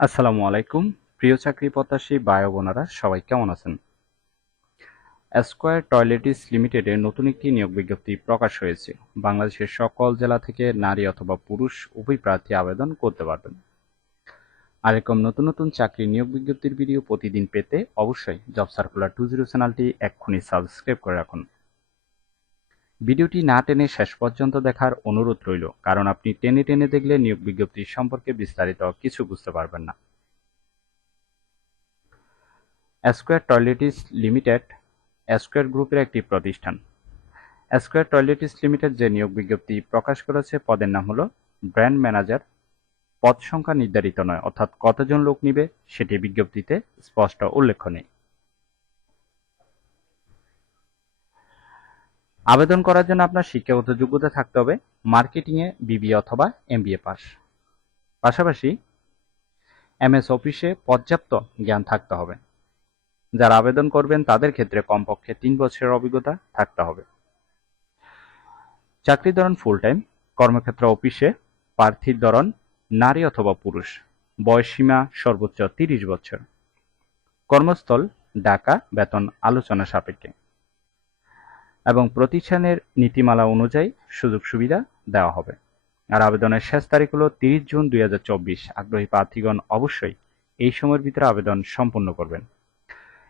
আসসালামু আলাইকুম। প্রিয় চাকরি প্রত্যাশী বায়ু বোনারা, সবাই কেমন আছেন? স্কোয়ার টয়লেটিস লিমিটেডে নতুন একটি নিয়োগ বিজ্ঞপ্তি প্রকাশ হয়েছে। বাংলাদেশের সকল জেলা থেকে নারী অথবা পুরুষ উভয় প্রার্থী আবেদন করতে পারবেন। আর এরকম নতুন নতুন চাকরি নিয়োগ বিজ্ঞপ্তির ভিডিও প্রতিদিন পেতে অবশ্যই জব সার্কুলার টু জিরো চ্যানেলটি এক্ষুনি সাবস্ক্রাইব করে রাখুন। ভিডিওটি না টেনে শেষ পর্যন্ত দেখার অনুরোধ রইল, কারণ আপনি টেনে টেনে দেখলে নিয়োগ বিজ্ঞপ্তি সম্পর্কে বিস্তারিত কিছু বুঝতে পারবেন না। স্কোয়ার টয়লেটিস লিমিটেড স্কোয়ার গ্রুপের একটি প্রতিষ্ঠান। স্কোয়ার টয়লেটিস লিমিটেড যে নিয়োগ বিজ্ঞপ্তি প্রকাশ করেছে, পদের নাম হলো ব্র্যান্ড ম্যানেজার পদ সংখ্যা নির্ধারিত নয়, অর্থাৎ কতজন লোক নিবে সেটি বিজ্ঞপ্তিতে স্পষ্ট উল্লেখ নেই। আবেদন করার জন্য আপনার শিক্ষাগত যোগ্যতা থাকতে হবে মার্কেটিংয়ে বিবি অথবা এমবিএ পাস। পাশাপাশি এমএস অফিসে পর্যাপ্ত জ্ঞান থাকতে হবে। যারা আবেদন করবেন তাদের ক্ষেত্রে কমপক্ষে তিন বছরের অভিজ্ঞতা থাকতে হবে। চাকরি ধরন ফুল টাইম কর্মক্ষেত্র অফিসে প্রার্থীর ধরন নারী অথবা পুরুষ বয়সসীমা সর্বোচ্চ তিরিশ বছর। কর্মস্থল, ঢাকা, বেতন আলোচনা সাপেক্ষে। এবং প্রতিষ্ঠানের নীতিমালা অনুযায়ী সুযোগ সুবিধা দেওয়া হবে। আর আবেদনের শেষ তারিখ হল তিরিশ জুন দুই হাজার চব্বিশ। আগ্রহী প্রার্থীগণ অবশ্যই এই সময়ের ভিতরে আবেদন সম্পূর্ণ করবেন।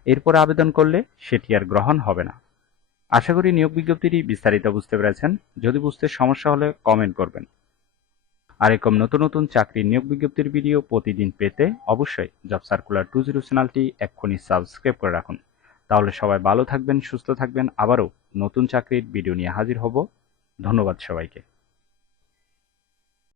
এরপর আবেদন করলে সেটি আর গ্রহণ হবে না। আশা করি নিয়োগ বিজ্ঞপ্তিটি বিস্তারিত বুঝতে পেরেছেন। যদি বুঝতে সমস্যা হলে কমেন্ট করবেন। আর এরকম নতুন নতুন চাকরির নিয়োগ বিজ্ঞপ্তির ভিডিও প্রতিদিন পেতে অবশ্যই জব সার্কুলার টু জিরো চ্যানেলটি এক্ষুনি সাবস্ক্রাইব করে রাখুন। তাহলে সবাই ভালো থাকবেন, সুস্থ থাকবেন। আবারও নতুন চাকরির ভিডিও নিয়ে হাজির হব। ধন্যবাদ সবাইকে।